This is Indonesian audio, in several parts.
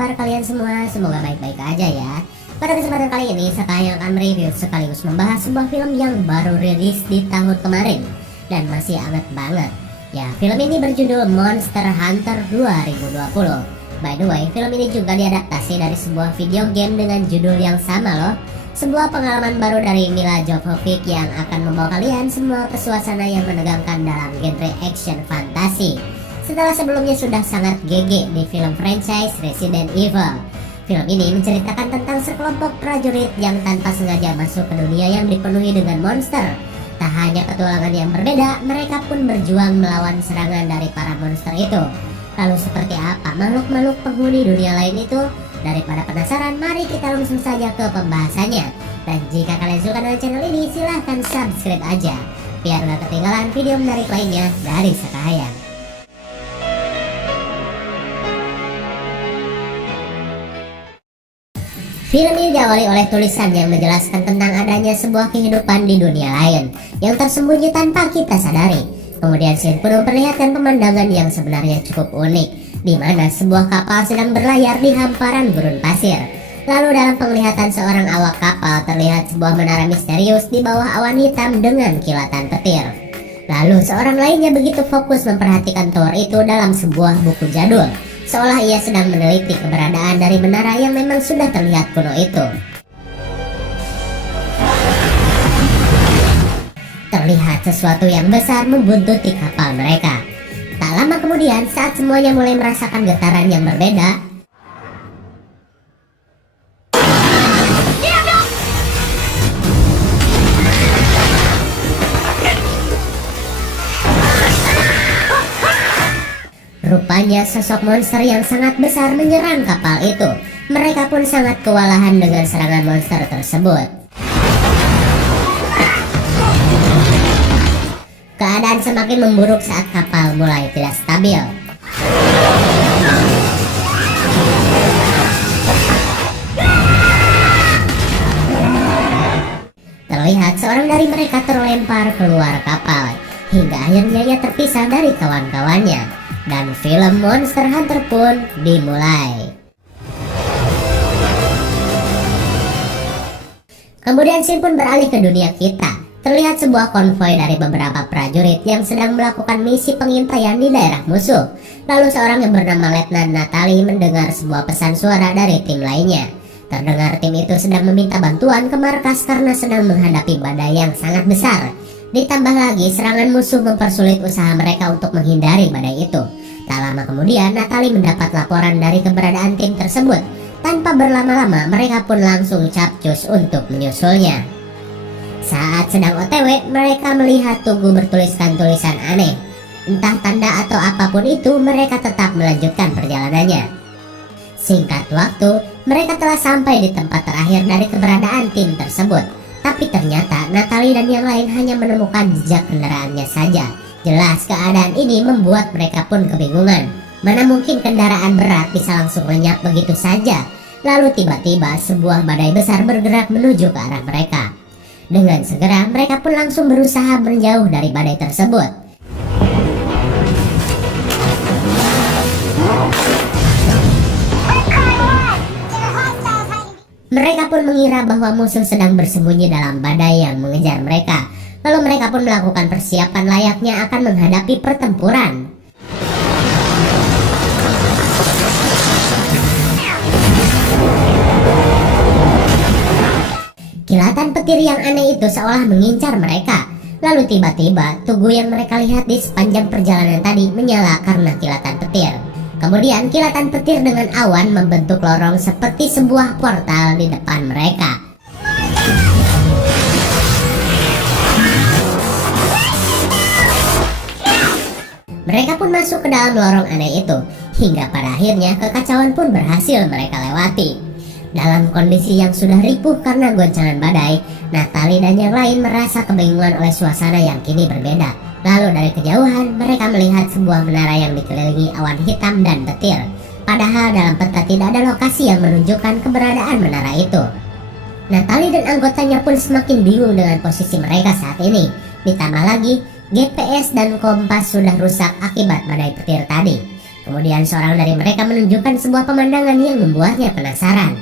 kabar kalian semua? Semoga baik-baik aja ya. Pada kesempatan kali ini, saya akan mereview sekaligus membahas sebuah film yang baru rilis di tahun kemarin dan masih anget banget. Ya, film ini berjudul Monster Hunter 2020. By the way, film ini juga diadaptasi dari sebuah video game dengan judul yang sama loh. Sebuah pengalaman baru dari Milla Jovovich yang akan membawa kalian semua ke suasana yang menegangkan dalam genre action fantasi. Setelah sebelumnya sudah sangat GG di film franchise Resident Evil, film ini menceritakan tentang sekelompok prajurit yang tanpa sengaja masuk ke dunia yang dipenuhi dengan monster. Tak hanya petualangan yang berbeda, mereka pun berjuang melawan serangan dari para monster itu. Lalu seperti apa makhluk-makhluk penghuni dunia lain itu? Daripada penasaran, mari kita langsung saja ke pembahasannya. Dan jika kalian suka dengan channel ini, silahkan subscribe aja, biar gak ketinggalan video menarik lainnya dari Sekahayang. Film ini diawali oleh tulisan yang menjelaskan tentang adanya sebuah kehidupan di dunia lain yang tersembunyi tanpa kita sadari. Kemudian scene pun memperlihatkan pemandangan yang sebenarnya cukup unik, di mana sebuah kapal sedang berlayar di hamparan gurun pasir. Lalu dalam penglihatan seorang awak kapal terlihat sebuah menara misterius di bawah awan hitam dengan kilatan petir. Lalu seorang lainnya begitu fokus memperhatikan tower itu dalam sebuah buku jadul, seolah ia sedang meneliti keberadaan dari menara yang memang sudah terlihat kuno itu. Terlihat sesuatu yang besar membuntuti kapal mereka. Tak lama kemudian, saat semuanya mulai merasakan getaran yang berbeda, rupanya sosok monster yang sangat besar menyerang kapal itu. Mereka pun sangat kewalahan dengan serangan monster tersebut. Keadaan semakin memburuk saat kapal mulai tidak stabil. Terlihat seorang dari mereka terlempar keluar kapal, hingga akhirnya ia terpisah dari kawan-kawannya. Dan film Monster Hunter pun dimulai. Kemudian scene pun beralih ke dunia kita. Terlihat sebuah konvoi dari beberapa prajurit yang sedang melakukan misi pengintaian di daerah musuh. Lalu seorang yang bernama Letnan Natalie mendengar sebuah pesan suara dari tim lainnya. Terdengar tim itu sedang meminta bantuan ke markas karena sedang menghadapi badai yang sangat besar. Ditambah lagi serangan musuh mempersulit usaha mereka untuk menghindari badai itu. Tak lama kemudian Natalie mendapat laporan dari keberadaan tim tersebut. Tanpa berlama-lama mereka pun langsung capcus untuk menyusulnya. Saat sedang OTW, mereka melihat tugu bertuliskan tulisan aneh. Entah tanda atau apapun itu, mereka tetap melanjutkan perjalanannya. Singkat waktu, mereka telah sampai di tempat terakhir dari keberadaan tim tersebut. Tapi ternyata Natalie dan yang lain hanya menemukan jejak kendaraannya saja. Jelas keadaan ini membuat mereka pun kebingungan. Mana mungkin kendaraan berat bisa langsung lenyap begitu saja. Lalu tiba-tiba sebuah badai besar bergerak menuju ke arah mereka. Dengan segera mereka pun langsung berusaha menjauh dari badai tersebut. Mereka pun mengira bahwa musuh sedang bersembunyi dalam badai yang mengejar mereka. Lalu mereka pun melakukan persiapan layaknya akan menghadapi pertempuran. Kilatan petir yang aneh itu seolah mengincar mereka. Lalu tiba-tiba tugu yang mereka lihat di sepanjang perjalanan tadi menyala karena kilatan petir. Kemudian kilatan petir dengan awan membentuk lorong seperti sebuah portal di depan mereka. Mereka pun masuk ke dalam lorong aneh itu, hingga pada akhirnya kekacauan pun berhasil mereka lewati. Dalam kondisi yang sudah ripuh karena goncangan badai, Natalie dan yang lain merasa kebingungan oleh suasana yang kini berbeda. Lalu dari kejauhan mereka melihat sebuah menara yang dikelilingi awan hitam dan petir. Padahal dalam peta tidak ada lokasi yang menunjukkan keberadaan menara itu. Natalie dan anggotanya pun semakin bingung dengan posisi mereka saat ini. Ditambah lagi GPS dan kompas sudah rusak akibat badai petir tadi. Kemudian seorang dari mereka menunjukkan sebuah pemandangan yang membuatnya penasaran.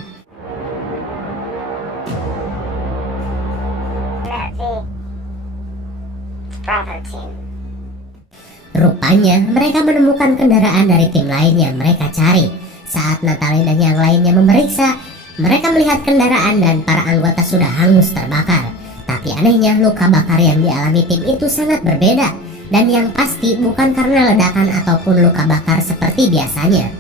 Rupanya mereka menemukan kendaraan dari tim lain yang mereka cari. Saat Natalie dan yang lainnya memeriksa, mereka melihat kendaraan dan para anggota sudah hangus terbakar. Tapi anehnya luka bakar yang dialami tim itu sangat berbeda, dan yang pasti bukan karena ledakan ataupun luka bakar seperti biasanya.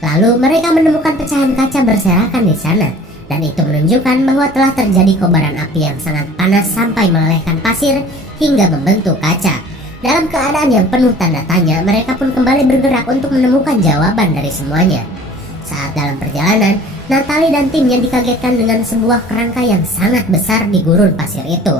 Lalu mereka menemukan pecahan kaca berserakan di sana, dan itu menunjukkan bahwa telah terjadi kobaran api yang sangat panas sampai melelehkan pasir hingga membentuk kaca. Dalam keadaan yang penuh tanda tanya, mereka pun kembali bergerak untuk menemukan jawaban dari semuanya. Saat dalam perjalanan, Natalie dan timnya dikagetkan dengan sebuah kerangka yang sangat besar di gurun pasir itu.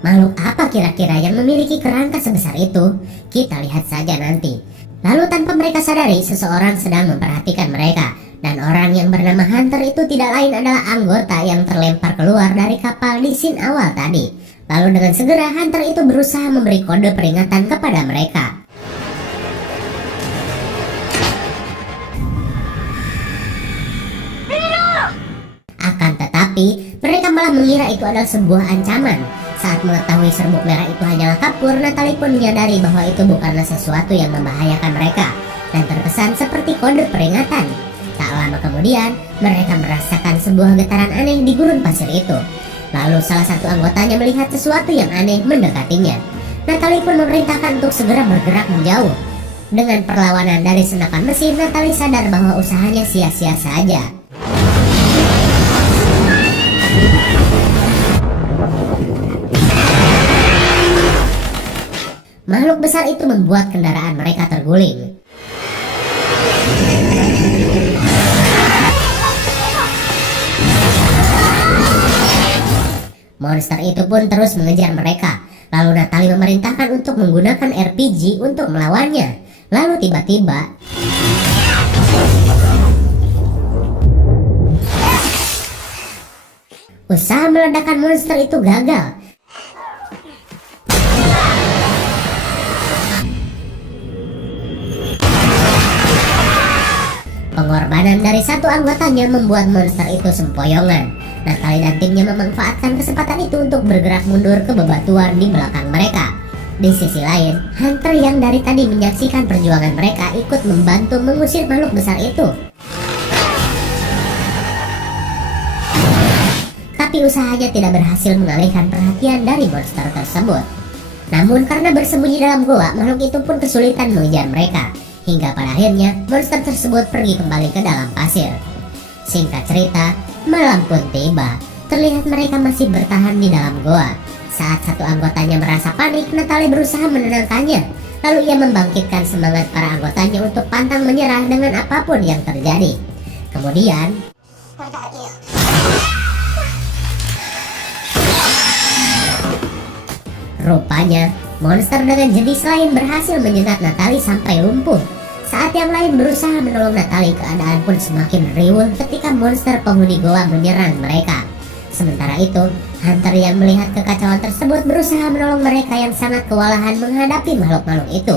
Makhluk apa kira-kira yang memiliki kerangka sebesar itu? Kita lihat saja nanti. Lalu tanpa mereka sadari, seseorang sedang memperhatikan mereka. Dan orang yang bernama Hunter itu tidak lain adalah anggota yang terlempar keluar dari kapal di scene awal tadi. Lalu dengan segera Hunter itu berusaha memberi kode peringatan kepada mereka. Akan tetapi, mereka malah mengira itu adalah sebuah ancaman. Saat mengetahui serbuk merah itu hanyalah kapur, Natalie pun menyadari bahwa itu bukanlah sesuatu yang membahayakan mereka, dan terkesan seperti kode peringatan. Tak lama kemudian, mereka merasakan sebuah getaran aneh di gurun pasir itu. Lalu salah satu anggotanya melihat sesuatu yang aneh mendekatinya. Natalie pun memerintahkan untuk segera bergerak menjauh. Dengan perlawanan dari senapan mesin, Natalie sadar bahwa usahanya sia-sia saja. Makhluk besar itu membuat kendaraan mereka terguling. Monster itu pun terus mengejar mereka. Lalu Natalie memerintahkan untuk menggunakan RPG untuk melawannya. Lalu tiba-tiba usaha meledakkan monster itu gagal. Pengorbanan dari satu anggotanya membuat monster itu sempoyongan. Natalie dan timnya memanfaatkan kesempatan itu untuk bergerak mundur ke bebatuan di belakang mereka. Di sisi lain, Hunter yang dari tadi menyaksikan perjuangan mereka ikut membantu mengusir makhluk besar itu. Tapi usahanya tidak berhasil mengalihkan perhatian dari monster tersebut. Namun karena bersembunyi dalam goa, makhluk itu pun kesulitan mengejar mereka. Hingga pada akhirnya, monster tersebut pergi kembali ke dalam pasir. Singkat cerita, malam pun tiba. Terlihat mereka masih bertahan di dalam goa. Saat satu anggotanya merasa panik, Natalie berusaha menenangkannya. Lalu ia membangkitkan semangat para anggotanya untuk pantang menyerah dengan apapun yang terjadi. Kemudian, rupanya monster dengan jenis lain berhasil menyengat Natalie sampai lumpuh. Saat yang lain berusaha menolong Natalie, keadaan pun semakin riuh ketika monster penghuni goa menyerang mereka. Sementara itu, Hunter yang melihat kekacauan tersebut berusaha menolong mereka yang sangat kewalahan menghadapi makhluk-makhluk itu.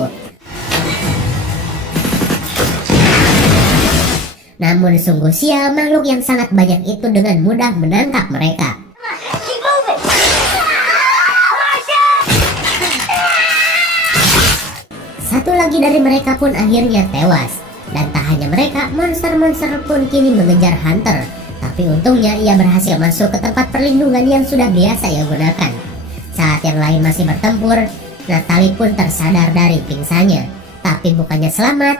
Namun sungguh sial, makhluk yang sangat banyak itu dengan mudah menangkap mereka. Satu lagi dari mereka pun akhirnya tewas. Dan tak hanya mereka, monster-monster pun kini mengejar Hunter. Tapi untungnya ia berhasil masuk ke tempat perlindungan yang sudah biasa ia gunakan. Saat yang lain masih bertempur, Natalie pun tersadar dari pingsannya. Tapi bukannya selamat,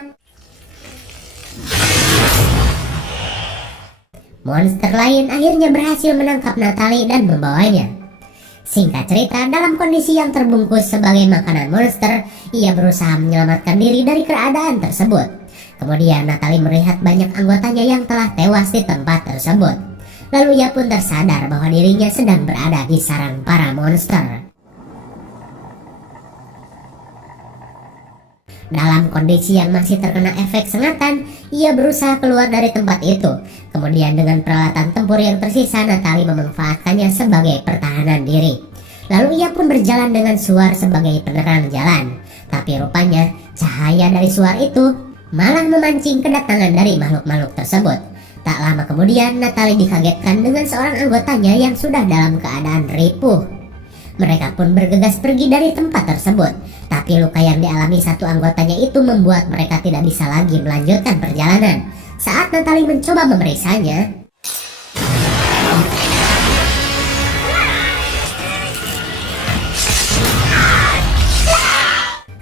monster lain akhirnya berhasil menangkap Natalie dan membawanya. Singkat cerita, dalam kondisi yang terbungkus sebagai makanan monster, ia berusaha menyelamatkan diri dari keadaan tersebut. Kemudian Natalie melihat banyak anggotanya yang telah tewas di tempat tersebut. Lalu ia pun tersadar bahwa dirinya sedang berada di sarang para monster. Dalam kondisi yang masih terkena efek sengatan, ia berusaha keluar dari tempat itu. Kemudian dengan peralatan tempur yang tersisa, Natalie memanfaatkannya sebagai pertahanan diri. Lalu ia pun berjalan dengan suar sebagai penerang jalan. Tapi rupanya cahaya dari suar itu malah memancing kedatangan dari makhluk-makhluk tersebut. Tak lama kemudian Natalie dikagetkan dengan seorang anggotanya yang sudah dalam keadaan ripuh. Mereka pun bergegas pergi dari tempat tersebut. Tapi luka yang dialami satu anggotanya itu membuat mereka tidak bisa lagi melanjutkan perjalanan. Saat Natalie mencoba memeriksanya,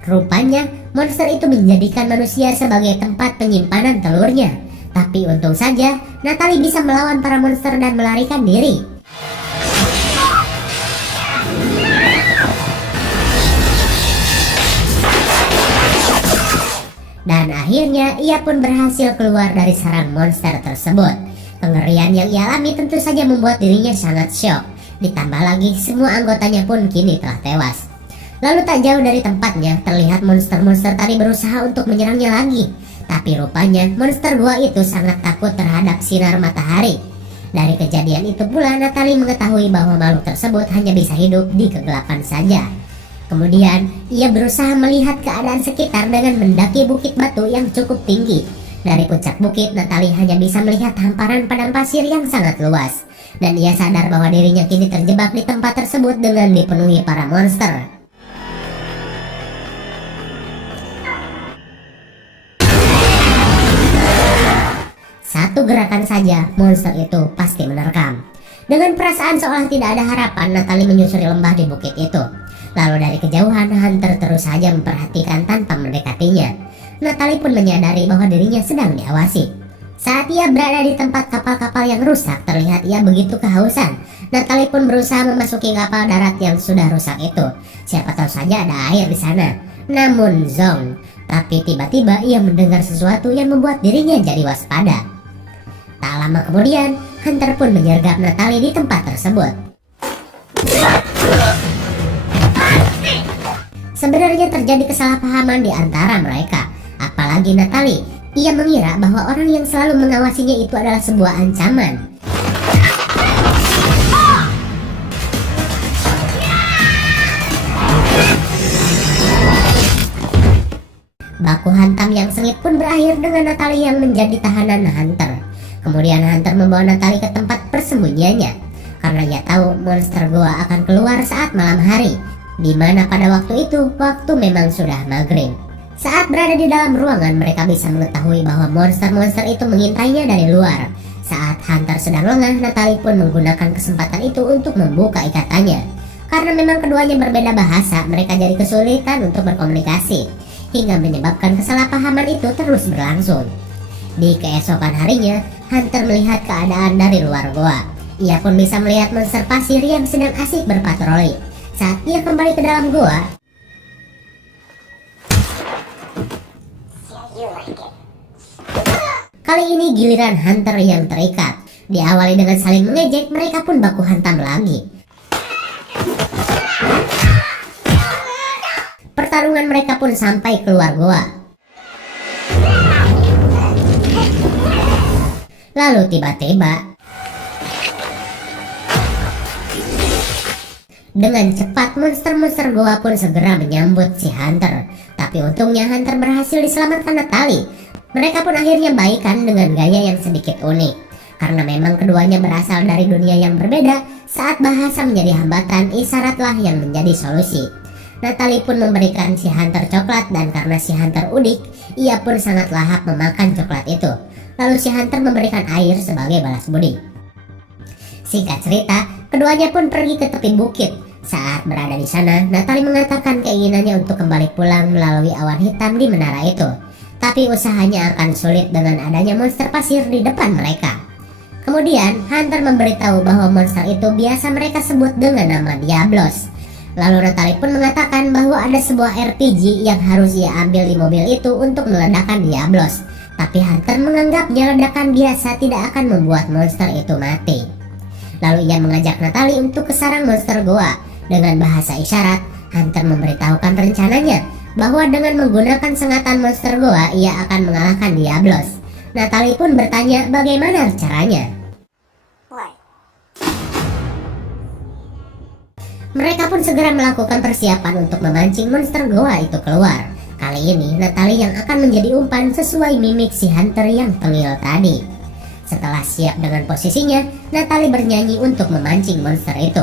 rupanya monster itu menjadikan manusia sebagai tempat penyimpanan telurnya. Tapi untung saja Natalie bisa melawan para monster dan melarikan diri. Dan akhirnya ia pun berhasil keluar dari sarang monster tersebut. Kengerian yang ia alami tentu saja membuat dirinya sangat syok. Ditambah lagi semua anggotanya pun kini telah tewas. Lalu tak jauh dari tempatnya terlihat monster-monster tadi berusaha untuk menyerangnya lagi. Tapi rupanya monster gua itu sangat takut terhadap sinar matahari. Dari kejadian itu pula Natalie mengetahui bahwa makhluk tersebut hanya bisa hidup di kegelapan saja. Kemudian ia berusaha melihat keadaan sekitar dengan mendaki bukit batu yang cukup tinggi. Dari puncak bukit Natalie hanya bisa melihat hamparan padang pasir yang sangat luas. Dan ia sadar bahwa dirinya kini terjebak di tempat tersebut dengan dipenuhi para monster. Satu gerakan saja monster itu pasti menerkam. Dengan perasaan seolah tidak ada harapan, Natalie menyusuri lembah di bukit itu. Lalu dari kejauhan Hunter terus saja memperhatikan tanpa mendekatinya. Natalie pun menyadari bahwa dirinya sedang diawasi. Saat ia berada di tempat kapal-kapal yang rusak, terlihat ia begitu kehausan. Natalie pun berusaha memasuki kapal darat yang sudah rusak itu. Siapa tahu saja ada air di sana. Namun zong. Tapi tiba-tiba ia mendengar sesuatu yang membuat dirinya jadi waspada. Tak lama kemudian, Hunter pun menyergap Natalie di tempat tersebut. Sebenarnya terjadi kesalahpahaman di antara mereka. Apalagi Natalie, ia mengira bahwa orang yang selalu mengawasinya itu adalah sebuah ancaman. Baku hantam yang sengit pun berakhir dengan Natalie yang menjadi tahanan Hunter. Kemudian Hunter membawa Natalie ke tempat persembunyiannya, karena ia tahu monster goa akan keluar saat malam hari, di mana pada waktu itu waktu memang sudah maghrib. Saat berada di dalam ruangan, mereka bisa mengetahui bahwa monster-monster itu mengintainya dari luar. Saat Hunter sedang lengah, Natalie pun menggunakan kesempatan itu untuk membuka ikatannya. Karena memang keduanya berbeda bahasa, mereka jadi kesulitan untuk berkomunikasi, hingga menyebabkan kesalahpahaman itu terus berlangsung. Di keesokan harinya, Hunter melihat keadaan dari luar goa. Ia pun bisa melihat monster pasir yang sedang asik berpatroli. Saat ia kembali ke dalam goa, kali ini giliran Hunter yang terikat. Diawali dengan saling mengejek, mereka pun baku hantam lagi. Pertarungan mereka pun sampai keluar goa. Lalu tiba-tiba, dengan cepat monster-monster goa pun segera menyambut si Hunter. Tapi untungnya Hunter berhasil diselamatkan Natalie. Mereka pun akhirnya baikan dengan gaya yang sedikit unik. Karena memang keduanya berasal dari dunia yang berbeda, saat bahasa menjadi hambatan, isyaratlah yang menjadi solusi. Natalie pun memberikan si Hunter coklat, dan karena si Hunter udik, ia pun sangat lahap memakan coklat itu. Lalu si Hunter memberikan air sebagai balas budi. Singkat cerita, keduanya pun pergi ke tepi bukit. Saat berada di sana, Natalie mengatakan keinginannya untuk kembali pulang melalui awan hitam di menara itu. Tapi usahanya akan sulit dengan adanya monster pasir di depan mereka. Kemudian, Hunter memberitahu bahwa monster itu biasa mereka sebut dengan nama Diablos. Lalu Natalie pun mengatakan bahwa ada sebuah RPG yang harus ia ambil di mobil itu untuk meledakkan Diablos. Tapi Hunter menganggapnya ledakan biasa tidak akan membuat monster itu mati. Lalu ia mengajak Natalie untuk ke sarang monster goa. Dengan bahasa isyarat, Hunter memberitahukan rencananya bahwa dengan menggunakan sengatan monster goa, ia akan mengalahkan Diablos. Natalie pun bertanya bagaimana caranya. Mereka pun segera melakukan persiapan untuk memancing monster goa itu keluar. Kali ini Natalie yang akan menjadi umpan sesuai mimik si hunter yang tengil tadi. Setelah siap dengan posisinya, Natalie bernyanyi untuk memancing monster itu.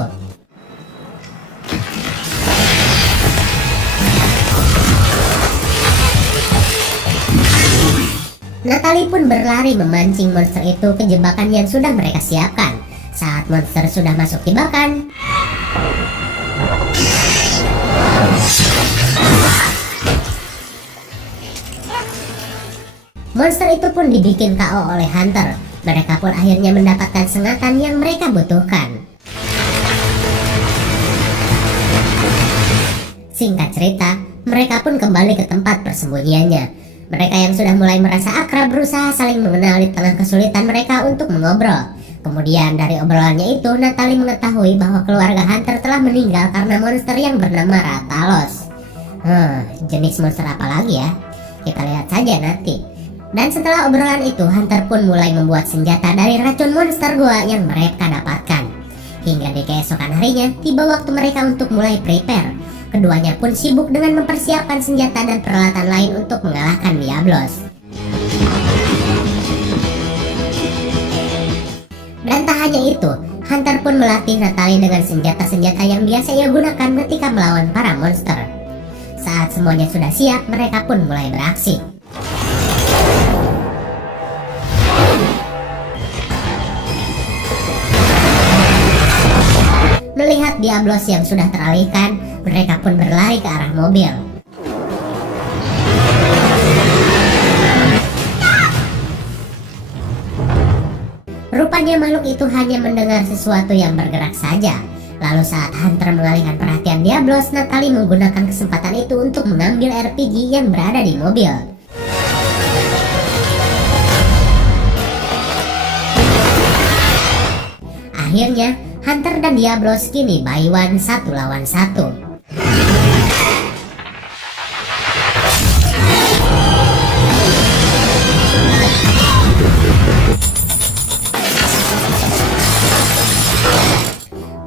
Natalie pun berlari memancing monster itu ke jebakan yang sudah mereka siapkan. Saat monster sudah masuk jebakan, monster itu pun dibikin KO oleh hunter. Mereka pun akhirnya mendapatkan sengatan yang mereka butuhkan. Singkat cerita, mereka pun kembali ke tempat persembunyiannya. Mereka yang sudah mulai merasa akrab berusaha saling mengenal di tengah kesulitan mereka untuk mengobrol. Kemudian dari obrolannya itu, Natalie mengetahui bahwa keluarga hunter telah meninggal karena monster yang bernama Rathalos. Jenis monster apa lagi ya? Kita lihat saja nanti. Dan setelah obrolan itu, hunter pun mulai membuat senjata dari racun monster goa yang mereka dapatkan. Hingga di keesokan harinya, tiba waktu mereka untuk mulai prepare. Keduanya pun sibuk dengan mempersiapkan senjata dan peralatan lain untuk mengalahkan Diablos. Dan tak hanya itu, hunter pun melatih Natalie dengan senjata-senjata yang biasa ia gunakan ketika melawan para monster. Saat semuanya sudah siap, mereka pun mulai beraksi. Melihat Diablos yang sudah teralihkan, mereka pun berlari ke arah mobil. Rupanya makhluk itu hanya mendengar sesuatu yang bergerak saja. Lalu saat hunter mengalihkan perhatian Diablos, Natalie menggunakan kesempatan itu untuk mengambil RPG yang berada di mobil. Akhirnya, hunter dan Diablos kini by one 1 lawan 1.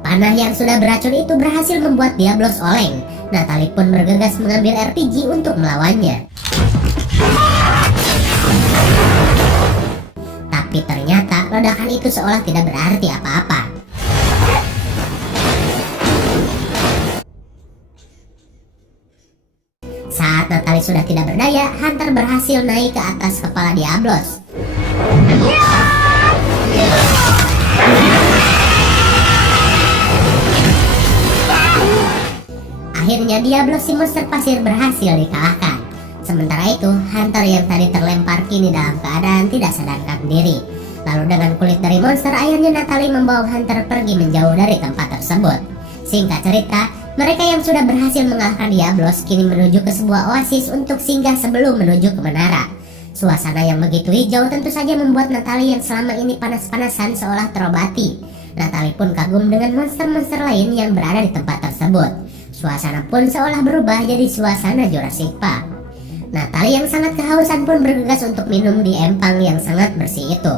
Panah yang sudah beracun itu berhasil membuat Diablos oleng. Natalie pun bergegas mengambil RPG untuk melawannya. Tapi ternyata ledakan itu seolah tidak berarti apa-apa. Saat Natalie sudah tidak berdaya, hunter berhasil naik ke atas kepala Diablos. Akhirnya Diablos si monster pasir berhasil dikalahkan. Sementara itu, hunter yang tadi terlempar kini dalam keadaan tidak sadarkan diri. Lalu dengan kulit dari monster, akhirnya Natalie membawa hunter pergi menjauh dari tempat tersebut. Singkat cerita, mereka yang sudah berhasil mengalahkan Diablos kini menuju ke sebuah oasis untuk singgah sebelum menuju ke menara. Suasana yang begitu hijau tentu saja membuat Natalie yang selama ini panas-panasan seolah terobati. Natalie pun kagum dengan monster-monster lain yang berada di tempat tersebut. Suasana pun seolah berubah jadi suasana Jurassic Park. Natalie yang sangat kehausan pun bergegas untuk minum di empang yang sangat bersih itu.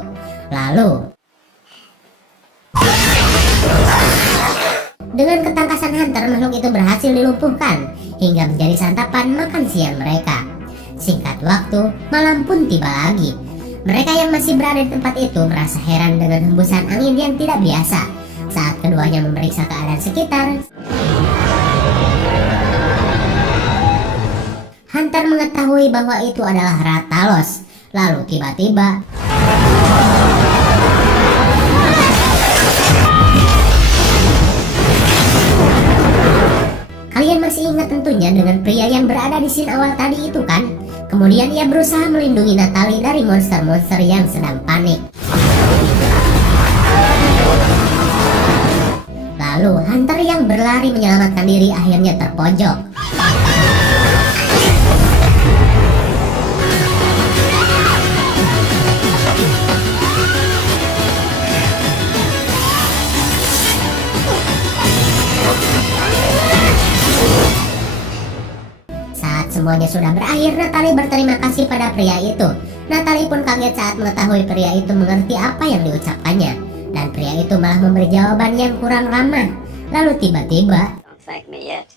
Lalu, dengan ketangkasan hunter, makhluk itu berhasil dilumpuhkan hingga menjadi santapan makan siang mereka. Singkat waktu, malam pun tiba lagi. Mereka yang masih berada di tempat itu merasa heran dengan hembusan angin yang tidak biasa. Saat keduanya memeriksa keadaan sekitar, hunter mengetahui bahwa itu adalah Rathalos. Lalu tiba-tiba, kalian masih ingat tentunya dengan pria yang berada di scene awal tadi itu kan? Kemudian ia berusaha melindungi Natalie dari monster-monster yang sedang panik. Lalu hunter yang berlari menyelamatkan diri akhirnya terpojok. Semuanya sudah berakhir, Natalie berterima kasih pada pria itu. Natalie pun kaget saat mengetahui pria itu mengerti apa yang diucapkannya. Dan pria itu malah memberi jawaban yang kurang ramah. Lalu tiba-tiba, thank me yet.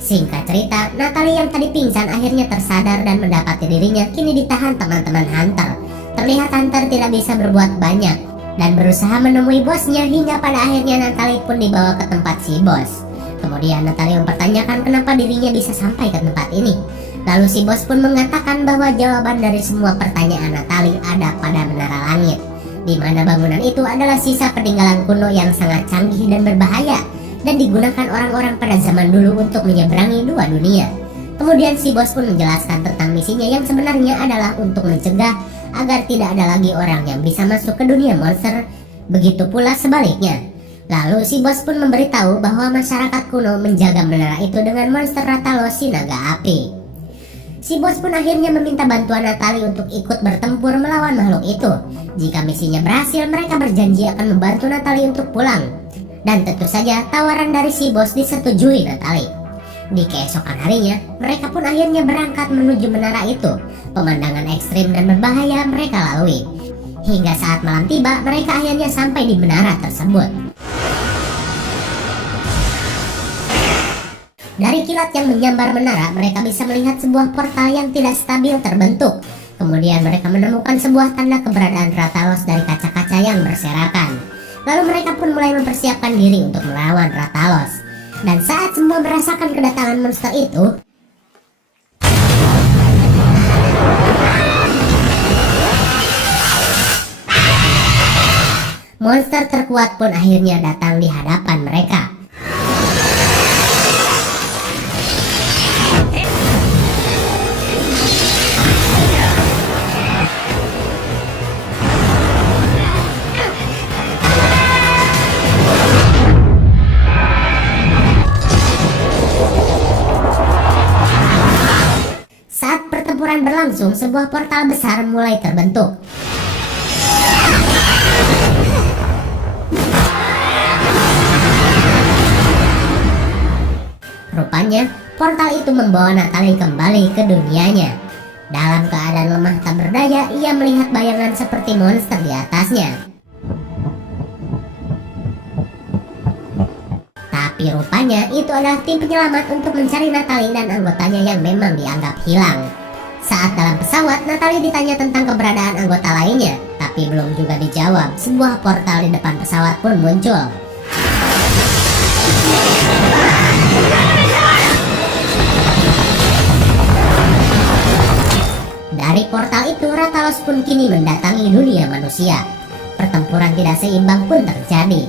Singkat cerita, Natalie yang tadi pingsan akhirnya tersadar dan mendapati dirinya kini ditahan teman-teman Hunter. Terlihat Hunter tidak bisa berbuat banyak dan berusaha menemui bosnya hingga pada akhirnya Natalie pun dibawa ke tempat si bos. Kemudian Natalie mempertanyakan kenapa dirinya bisa sampai ke tempat ini. Lalu si bos pun mengatakan bahwa jawaban dari semua pertanyaan Natalie ada pada Menara Langit, di mana bangunan itu adalah sisa peninggalan kuno yang sangat canggih dan berbahaya dan digunakan orang-orang pada zaman dulu untuk menyeberangi dua dunia. Kemudian si bos pun menjelaskan tentang misinya yang sebenarnya adalah untuk mencegah agar tidak ada lagi orang yang bisa masuk ke dunia monster, begitu pula sebaliknya. Lalu si bos pun memberitahu bahwa masyarakat kuno menjaga menara itu dengan monster Rathalos si naga api. Si bos pun akhirnya meminta bantuan Natalie untuk ikut bertempur melawan makhluk itu. Jika misinya berhasil, mereka berjanji akan membantu Natalie untuk pulang. Dan tentu saja tawaran dari si bos disetujui Natalie. Di keesokan harinya, mereka pun akhirnya berangkat menuju menara itu. Pemandangan ekstrim dan berbahaya mereka lalui. Hingga saat malam tiba, mereka akhirnya sampai di menara tersebut. Dari kilat yang menyambar menara, mereka bisa melihat sebuah portal yang tidak stabil terbentuk. Kemudian mereka menemukan sebuah tanda keberadaan Rathalos dari kaca-kaca yang berserakan. Lalu mereka pun mulai mempersiapkan diri untuk melawan Rathalos. Dan saat semua merasakan kedatangan monster itu, monster terkuat pun akhirnya datang di hadapan mereka. Saat pertempuran berlangsung, sebuah portal besar mulai terbentuk. Rupanya, portal itu membawa Natalie kembali ke dunianya. Dalam keadaan lemah tak berdaya, ia melihat bayangan seperti monster di atasnya. Tapi rupanya itu adalah tim penyelamat untuk mencari Natalie dan anggotanya yang memang dianggap hilang. Saat dalam pesawat, Natalie ditanya tentang keberadaan anggota lainnya, tapi belum juga dijawab. Sebuah portal di depan pesawat pun muncul. Dari portal itu, Rathalos pun kini mendatangi dunia manusia. Pertempuran tidak seimbang pun terjadi.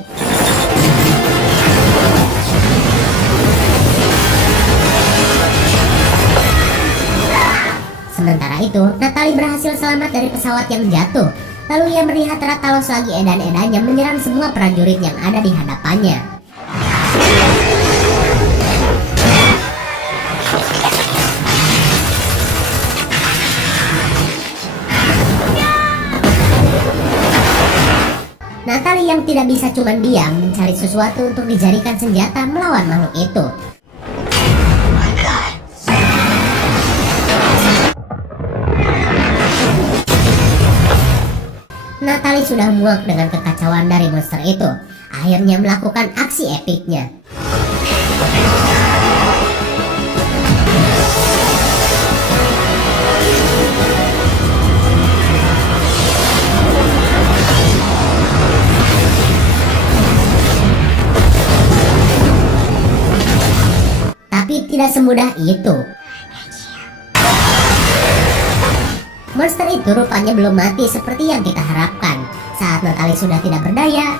Sementara itu, Natalie berhasil selamat dari pesawat yang jatuh. Lalu ia melihat Rathalos lagi edan-edannya menyerang semua prajurit yang ada di hadapannya. Natalie yang tidak bisa cuma diam mencari sesuatu untuk dijadikan senjata melawan makhluk itu. Natalie sudah muak dengan kekacauan dari monster itu. Akhirnya melakukan aksi epiknya. Tapi tidak semudah itu. Monster itu rupanya belum mati seperti yang kita harapkan. Saat Natalie sudah tidak berdaya,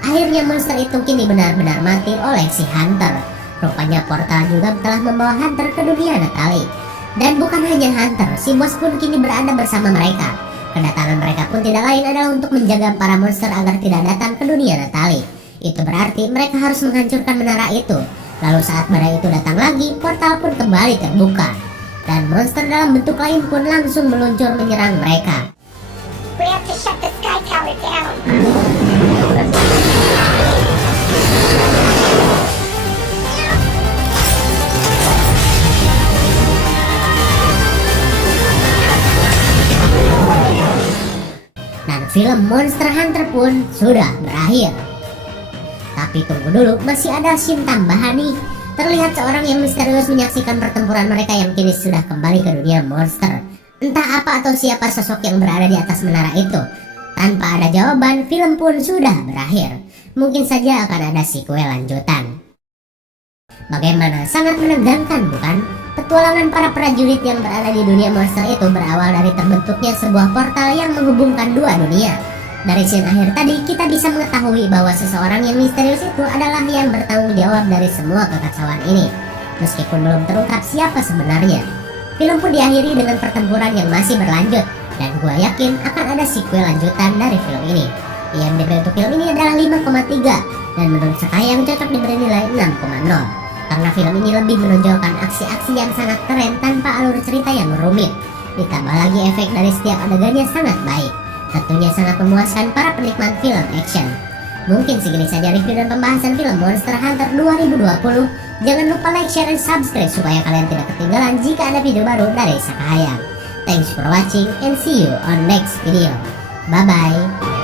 akhirnya monster itu kini benar-benar mati oleh si Hunter. Rupanya portal juga telah membawa Hunter ke dunia Natalie. Dan bukan hanya Hunter, si bos pun kini berada bersama mereka. Kedatangan mereka pun tidak lain adalah untuk menjaga para monster agar tidak datang ke dunia Natalie. Itu berarti mereka harus menghancurkan menara itu. Lalu saat badai itu datang lagi, portal pun kembali terbuka. Dan monster dalam bentuk lain pun langsung meluncur menyerang mereka. We have to shut the Sky Tower down. film Monster Hunter pun sudah berakhir. Tapi tunggu dulu, masih ada scene tambahan nih. Terlihat seorang yang misterius menyaksikan pertempuran mereka yang kini sudah kembali ke dunia monster. Entah apa atau siapa sosok yang berada di atas menara itu. Tanpa ada jawaban, film pun sudah berakhir. Mungkin saja akan ada sequel lanjutan. Bagaimana? Sangat menegangkan, bukan? Petualangan para prajurit yang berada di dunia monster itu berawal dari terbentuknya sebuah portal yang menghubungkan dua dunia. Dari scene akhir tadi, kita bisa mengetahui bahwa seseorang yang misterius itu adalah yang bertanggung jawab dari semua kekacauan ini. Meskipun belum terungkap siapa sebenarnya. Film pun diakhiri dengan pertempuran yang masih berlanjut, dan gue yakin akan ada sequel lanjutan dari film ini. IMDb untuk film ini adalah 5,3, dan menurut saya cocok diberi nilai 6,0. Karena film ini lebih menonjolkan aksi-aksi yang sangat keren tanpa alur cerita yang rumit. Ditambah lagi efek dari setiap adegannya sangat baik. Tentunya sangat memuaskan para penikmat film action. Mungkin segini saja review dan pembahasan film Monster Hunter 2020. Jangan lupa like, share, dan subscribe supaya kalian tidak ketinggalan jika ada video baru dari Sakahayam. Thanks for watching and see you on next video. Bye bye.